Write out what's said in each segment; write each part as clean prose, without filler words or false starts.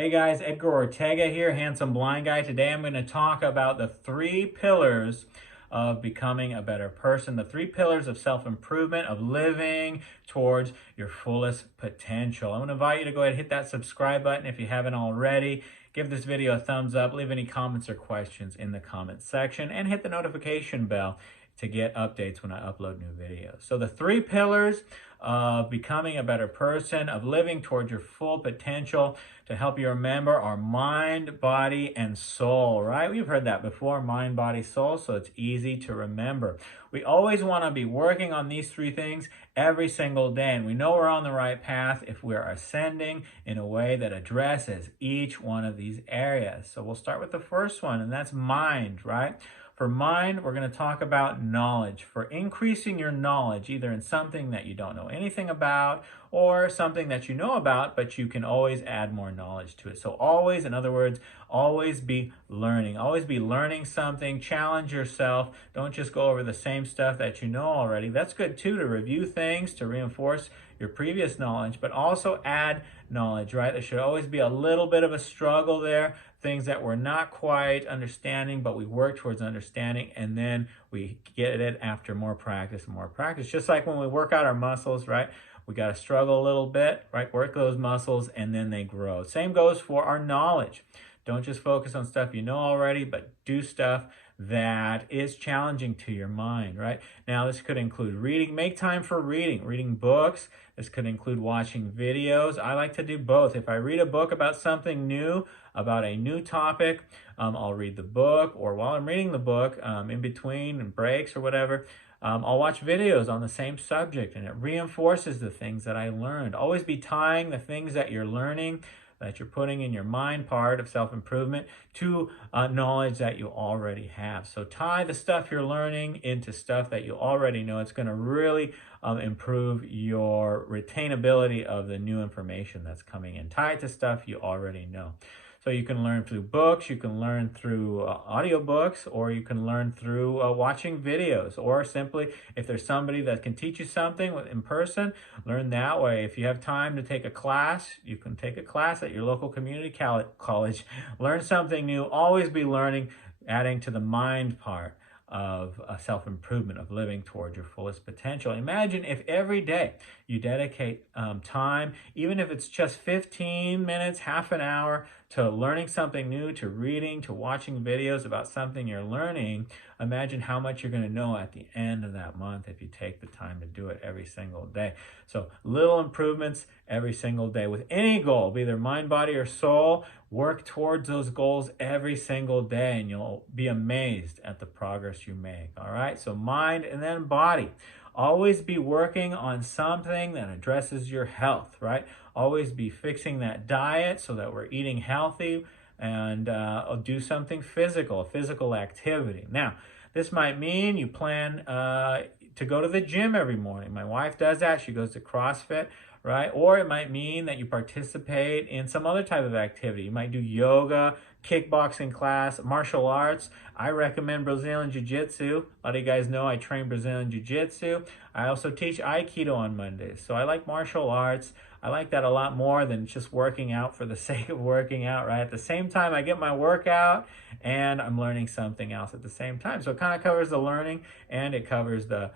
Hey guys, Edgar Ortega here, Handsome Blind Guy. Today I'm going to talk about the 3 pillars of becoming a better person, the 3 pillars of self-improvement, of living towards your fullest potential. I'm going to invite you to go ahead and hit that subscribe button if you haven't already. Give this video a thumbs up, leave any comments or questions in the comment section, and hit the notification bell to get updates when I upload new videos. So the 3 pillars of becoming a better person, of living toward your full potential, to help you remember, are mind, body, and soul, right? We've heard that before, mind, body, soul, so it's easy to remember. We always want to be working on these 3 things every single day, and we know we're on the right path if we're ascending in a way that addresses each one of these areas. So we'll start with the first one, and that's mind, right? For mind, we're going to talk about knowledge, for increasing your knowledge, either in something that you don't know anything about or something that you know about, but you can always add more knowledge to it. So always, in other words, always be learning. Always be learning something. Challenge yourself. Don't just go over the same stuff that you know already. That's good too, to review things, to reinforce your previous knowledge, but also add knowledge, right? There should always be a little bit of a struggle there, things that we're not quite understanding, but we work towards understanding, and then we get it after more practice and more practice. Just like when we work out our muscles, right? We got to struggle a little bit, right? Work those muscles, and then they grow. Same goes for our knowledge. Don't just focus on stuff you know already, but do stuff that is challenging to your mind, right? Now, this could include reading. Make time for reading books. This could include watching videos. I like to do both. If I read a book about something new, about a new topic, I'll read the book, or while I'm reading the book, in between and breaks or whatever, I'll watch videos on the same subject, and it reinforces the things that I learned. Always be tying the things that you're learning, that you're putting in your mind part of self-improvement, to knowledge that you already have. So tie the stuff you're learning into stuff that you already know. It's going to really improve your retainability of the new information that's coming in. Tie it to stuff you already know. So you can learn through books, you can learn through audiobooks, or you can learn through watching videos, or simply, if there's somebody that can teach you something in person, learn that way. If you have time to take a class, you can take a class at your local community college. Learn something new. Always be learning, adding to the mind part of self-improvement, of living towards your fullest potential. Imagine if every day you dedicate time, even if it's just 15 minutes, half an hour, to learning something new, to reading, to watching videos about something you're learning. Imagine how much you're going to know at the end of that month if you take the time to do it every single day. So little improvements every single day with any goal, be either mind, body, or soul. Work towards those goals every single day, and you'll be amazed at the progress you make. All right, so mind and then body. Always be working on something that addresses your health, right? Always be fixing that diet so that we're eating healthy, and do something physical, physical activity. Now, this might mean you plan to go to the gym every morning. My wife does that. She goes to CrossFit, right? Or it might mean that you participate in some other type of activity. You might do yoga, kickboxing class, martial arts. I recommend Brazilian Jiu-Jitsu. A lot of you guys know I train Brazilian Jiu-Jitsu. I also teach Aikido on Mondays. So I like martial arts. I like that a lot more than just working out for the sake of working out, right? At the same time, I get my workout and I'm learning something else at the same time. So it kind of covers the learning, and it covers the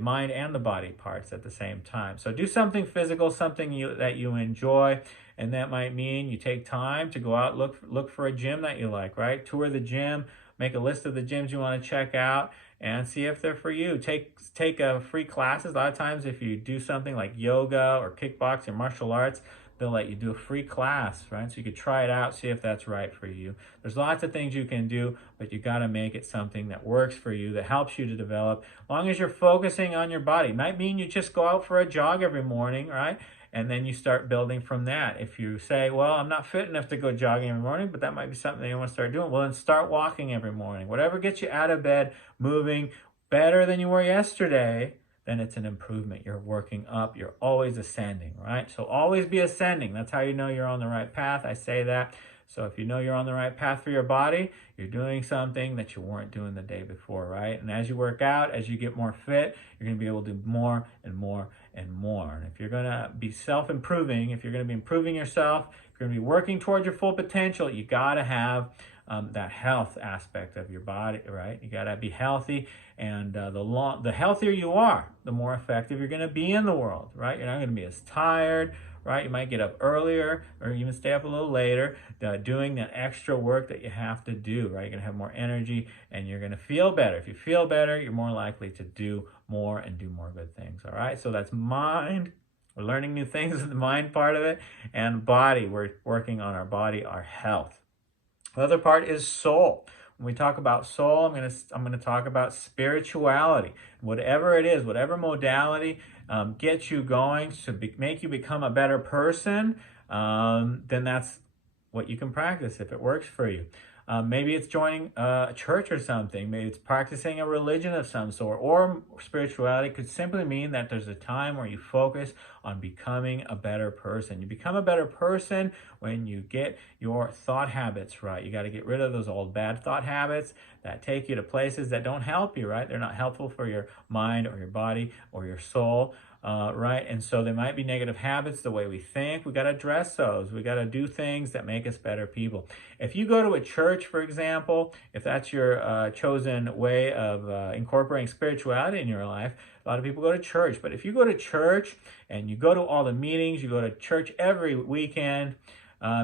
mind and the body parts at the same time. So do something physical, something that you enjoy, and that might mean you take time to go out, look for a gym that you like, right? Tour the gym, make a list of the gyms you want to check out, and see if they're for you. Take free classes. A lot of times if you do something like yoga or kickboxing or martial arts, they'll let you do a free class, right? So you could try it out, see if that's right for you. There's lots of things you can do, but you got to make it something that works for you, that helps you to develop. As long as you're focusing on your body. It might mean you just go out for a jog every morning, right? And then you start building from that. If you say, well, I'm not fit enough to go jogging every morning, but that might be something you want to start doing, well, then start walking every morning. Whatever gets you out of bed, moving better than you were yesterday, then it's an improvement. You're working up. You're always ascending, right? So always be ascending. That's how you know you're on the right path. I say that. So if you know you're on the right path for your body, you're doing something that you weren't doing the day before, right? And as you work out, as you get more fit, you're going to be able to do more and more and more. And if you're going to be self-improving, if you're going to be improving yourself, you're going to be working towards your full potential, you got to have that health aspect of your body, right? You got to be healthy, and the healthier you are, the more effective you're going to be in the world, right? You're not going to be as tired, right? You might get up earlier or even stay up a little later doing that extra work that you have to do, right? You're going to have more energy and you're going to feel better. If you feel better, you're more likely to do more and do more good things, all right? So that's mind. We're learning new things in the mind part of it, and body. We're working on our body, our health. The other part is soul. When we talk about soul, I'm gonna talk about spirituality. Whatever it is, whatever modality gets you going to make you become a better person, then that's what you can practice if it works for you. Maybe it's joining a church or something. Maybe it's practicing a religion of some sort. Or spirituality could simply mean that there's a time where you focus on becoming a better person. You become a better person when you get your thought habits right. You got to get rid of those old bad thought habits that take you to places that don't help you, right? They're not helpful for your mind or your body or your soul. Right? And so there might be negative habits, the way we think. We got to address those. We got to do things that make us better people. If you go to a church, for example, if that's your chosen way of incorporating spirituality in your life, a lot of people go to church. But if you go to church and you go to all the meetings, you go to church every weekend,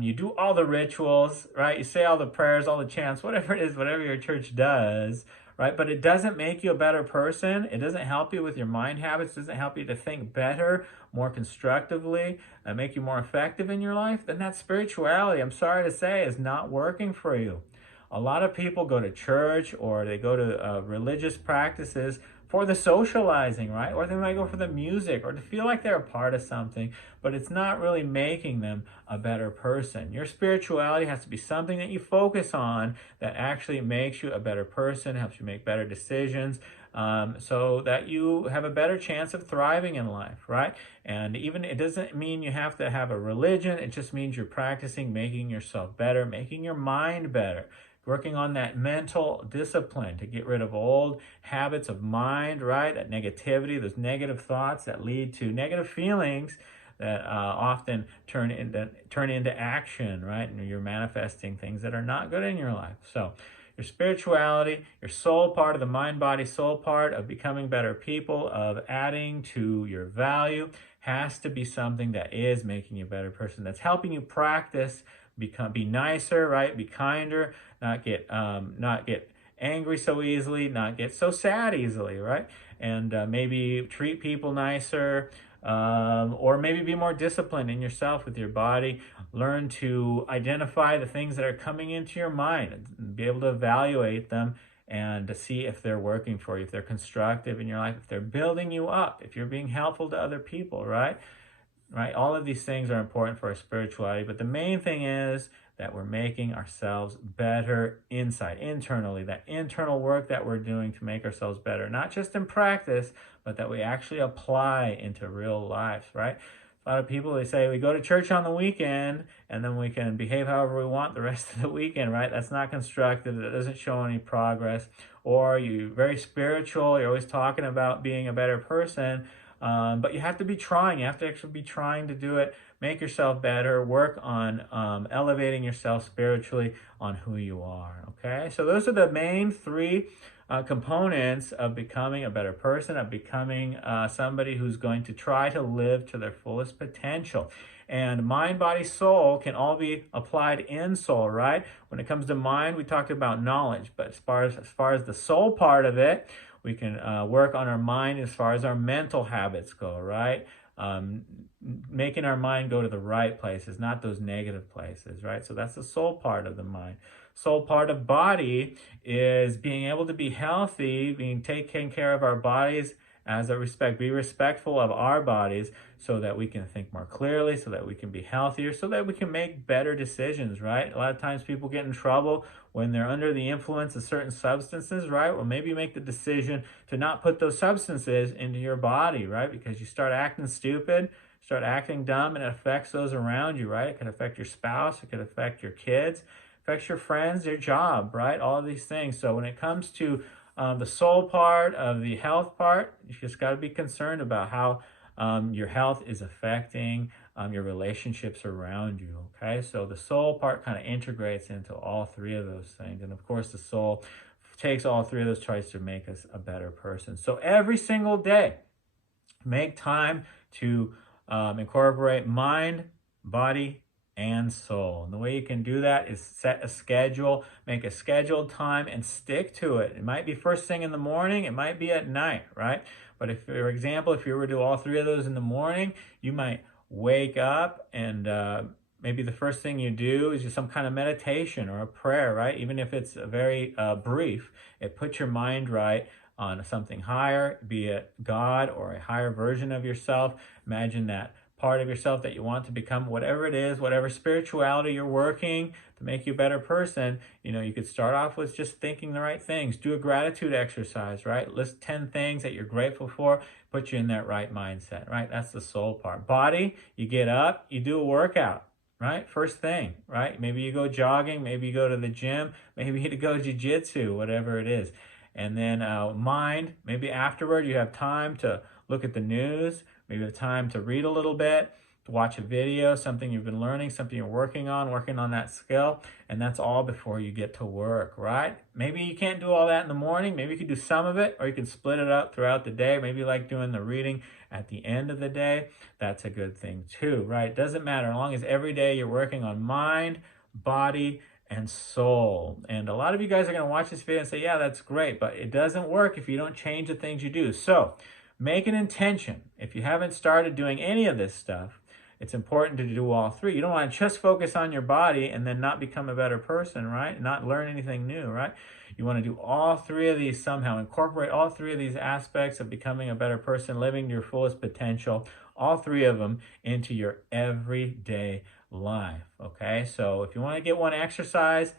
you do all the rituals, right? You say all the prayers, all the chants, whatever it is, whatever your church does, right? But it doesn't make you a better person. It doesn't help you with your mind habits. It doesn't help you to think better, more constructively, and make you more effective in your life. Then that spirituality, I'm sorry to say, is not working for you. A lot of people go to church or they go to religious practices for the socializing, right? Or they might go for the music or to feel like they're a part of something, but it's not really making them a better person. Your spirituality has to be something that you focus on that actually makes you a better person, helps you make better decisions, so that you have a better chance of thriving in life, right? And even it doesn't mean you have to have a religion. It just means you're practicing making yourself better, making your mind better. Working on that mental discipline to get rid of old habits of mind, right? That negativity, those negative thoughts that lead to negative feelings that often turn into action, right? And you're manifesting things that are not good in your life. So your spirituality, your soul part of the mind, body, soul part of becoming better people, of adding to your value, has to be something that is making you a better person, that's helping you practice be nicer, right? Be kinder, not get angry so easily, not get so sad easily, right? And maybe treat people nicer, or maybe be more disciplined in yourself with your body. Learn to identify the things that are coming into your mind and be able to evaluate them and to see if they're working for you, if they're constructive in your life, if they're building you up, if you're being helpful to other people, right? Right? All of these things are important for our spirituality, but the main thing is that we're making ourselves better inside, internally, that internal work that we're doing to make ourselves better, not just in practice, but that we actually apply into real life, right? A lot of people, they say we go to church on the weekend and then we can behave however we want the rest of the weekend, right? That's not constructive. That doesn't show any progress. Or you're very spiritual. You're always talking about being a better person. But you have to be trying. You have to actually be trying to do it. Make yourself better. Work on elevating yourself spiritually on who you are. Okay? So those are the main three components of becoming a better person, of becoming somebody who's going to try to live to their fullest potential. And mind, body, soul can all be applied in soul, right? When it comes to mind, we talked about knowledge. But as far as the soul part of it, we can work on our mind as far as our mental habits go, right? Making our mind go to the right places, not those negative places, right? So that's the soul part of the mind. Soul part of body is being able to be healthy, taking care of our bodies as a be respectful of our bodies so that we can think more clearly, so that we can be healthier, so that we can make better decisions, right? A lot of times people get in trouble when they're under the influence of certain substances, right? Well, maybe you make the decision to not put those substances into your body, right? Because you start acting stupid, start acting dumb, and it affects those around you, right? It can affect your spouse, it could affect your kids, affects your friends, your job, right? All of these things. So when it comes to the soul part of the health part, you just got to be concerned about how your health is affecting your relationships around you, okay? So the soul part kind of integrates into all three of those things. And of course, the soul takes all three of those, tries to make us a better person. So every single day, make time to incorporate mind, body, and soul. And the way you can do that is set a schedule, make a scheduled time, and stick to it. It might be first thing in the morning, it might be at night, right? But if, for example, if you were to do all three of those in the morning, you might wake up and maybe the first thing you do is just some kind of meditation or a prayer, right? Even if it's a very brief, it puts your mind right on something higher, be it God or a higher version of yourself. Imagine that part of yourself that you want to become, whatever it is, whatever spirituality you're working to make you a better person. You know, you could start off with just thinking the right things. Do a gratitude exercise, right? List 10 things that you're grateful for, put you in that right mindset, right? That's the soul part. Body, you get up, you do a workout, right? First thing, right? Maybe you go jogging, maybe you go to the gym, maybe you go jiu-jitsu, whatever it is. And then mind, maybe afterward you have time to look at the news, maybe you have time to read a little bit, to watch a video, something you've been learning, something you're working on that skill, and that's all before you get to work, right? Maybe you can't do all that in the morning, maybe you can do some of it, or you can split it up throughout the day. Maybe you like doing the reading at the end of the day. That's a good thing too, right? It doesn't matter, as long as every day you're working on mind, body, and soul. And a lot of you guys are going to watch this video and say, yeah, that's great, but it doesn't work if you don't change the things you do. So make an intention. If you haven't started doing any of this stuff, it's important to do all three. You don't want to just focus on your body and then not become a better person, right? Not learn anything new, right? You want to do all three of these somehow. Incorporate all three of these aspects of becoming a better person, living to your fullest potential, all three of them into your everyday life, okay? So if you want to get one exercise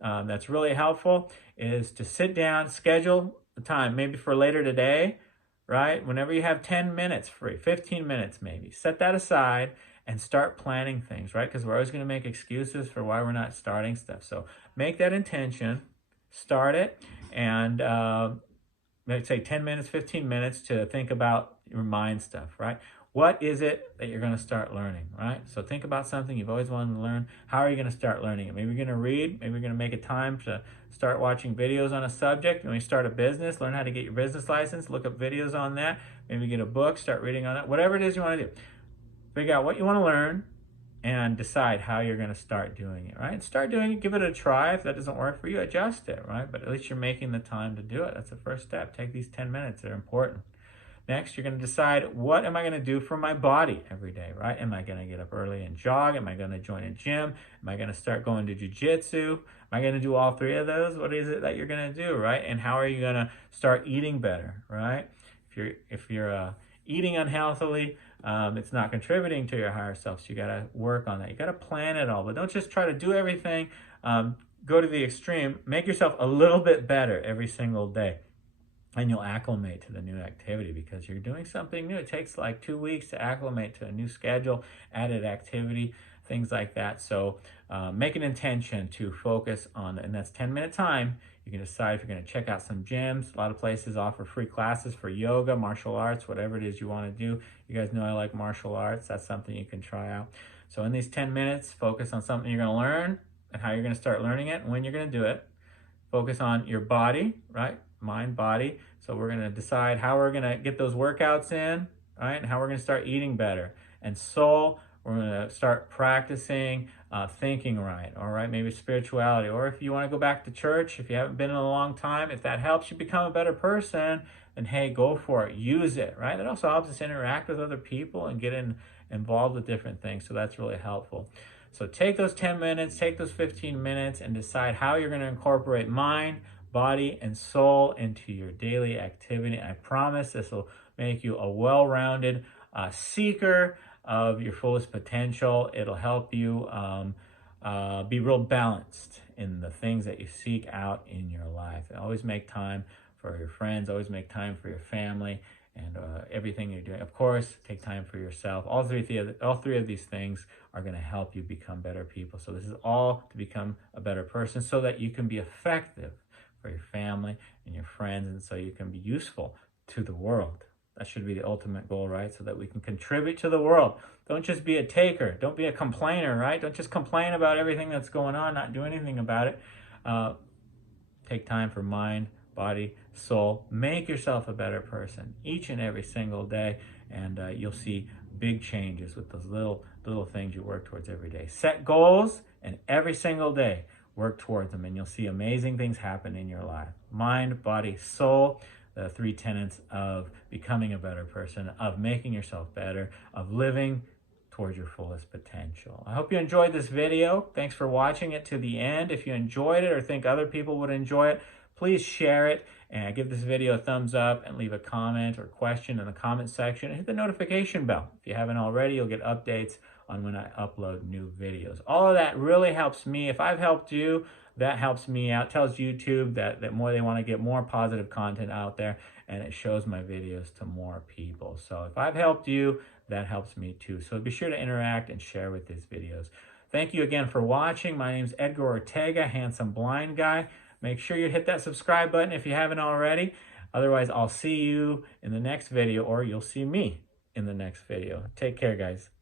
that's really helpful is to sit down, schedule the time, maybe for later today, right? Whenever you have 10 minutes free, 15 minutes maybe, set that aside and start planning things, right? Because we're always going to make excuses for why we're not starting stuff. So make that intention, start it, and let's say 10 minutes, 15 minutes to think about your mind stuff, right? What is it that you're going to start learning, right? So think about something you've always wanted to learn. How are you going to start learning it? Maybe you're going to read. Maybe you're going to make a time to start watching videos on a subject. When you start a business, learn how to get your business license. Look up videos on that. Maybe get a book, start reading on it. Whatever it is you want to do. Figure out what you want to learn and decide how you're going to start doing it, right? Start doing it. Give it a try. If that doesn't work for you, adjust it, right? But at least you're making the time to do it. That's the first step. Take these 10 minutes. They're important. Next, you're going to decide, what am I going to do for my body every day, right? Am I going to get up early and jog? Am I going to join a gym? Am I going to start going to jiu-jitsu? Am I going to do all three of those? What is it that you're going to do, right? And how are you going to start eating better, right? If you're eating unhealthily, it's not contributing to your higher self, so you got to work on that. You got to plan it all, but don't just try to do everything. Go to the extreme. Make yourself a little bit better every single day. And you'll acclimate to the new activity because you're doing something new. It takes like 2 weeks to acclimate to a new schedule, added activity, things like that. So make an intention to focus on, and that's 10-minute time. You can decide if you're going to check out some gyms. A lot of places offer free classes for yoga, martial arts, whatever it is you want to do. You guys know I like martial arts. That's something you can try out. So in these 10 minutes, focus on something you're going to learn and how you're going to start learning it and when you're going to do it. Focus on your body, right? Mind, body. So we're going to decide how we're going to get those workouts in, right? And how we're going to start eating better. And soul, we're going to start practicing thinking right, all right? Maybe spirituality. Or if you want to go back to church, if you haven't been in a long time, if that helps you become a better person, then hey, go for it. Use it, right? That also helps us interact with other people and get involved with different things. So that's really helpful. So take those 10 minutes, take those 15 minutes, and decide how you're going to incorporate mind, body, and soul into your daily activity. I promise this will make you a well-rounded seeker of your fullest potential. It'll help you be real balanced in the things that you seek out in your life. Always make time for your friends, always make time for your family, and everything you're doing. Of course, take time for yourself. All three of these things are going to help you become better people. So this is all to become a better person so that you can be effective for your family and your friends, and so you can be useful to the world. That should be the ultimate goal, right? So that we can contribute to the world. Don't just be a taker. Don't be a complainer, right? Don't just complain about everything that's going on, not do anything about it. Take time for mind, body, soul. Make yourself a better person each and every single day, and you'll see big changes with those little things you work towards every day. Set goals, and every single day work towards them, and you'll see amazing things happen in your life. Mind, body, soul, the three tenets of becoming a better person, of making yourself better, of living towards your fullest potential. I hope you enjoyed this video. Thanks for watching it to the end. If you enjoyed it or think other people would enjoy it, please share it and give this video a thumbs up and leave a comment or question in the comment section. And hit the notification bell. If you haven't already, you'll get updates on when I upload new videos. All of that really helps me. If I've helped you, that helps me out. Tells YouTube that more they want to get more positive content out there, and it shows my videos to more people. So if I've helped you, that helps me too. So be sure to interact and share with these videos. Thank you again for watching. My name's Edgar Ortega, Handsome Blind Guy. Make sure you hit that subscribe button if you haven't already. Otherwise, I'll see you in the next video, or you'll see me in the next video. Take care, guys.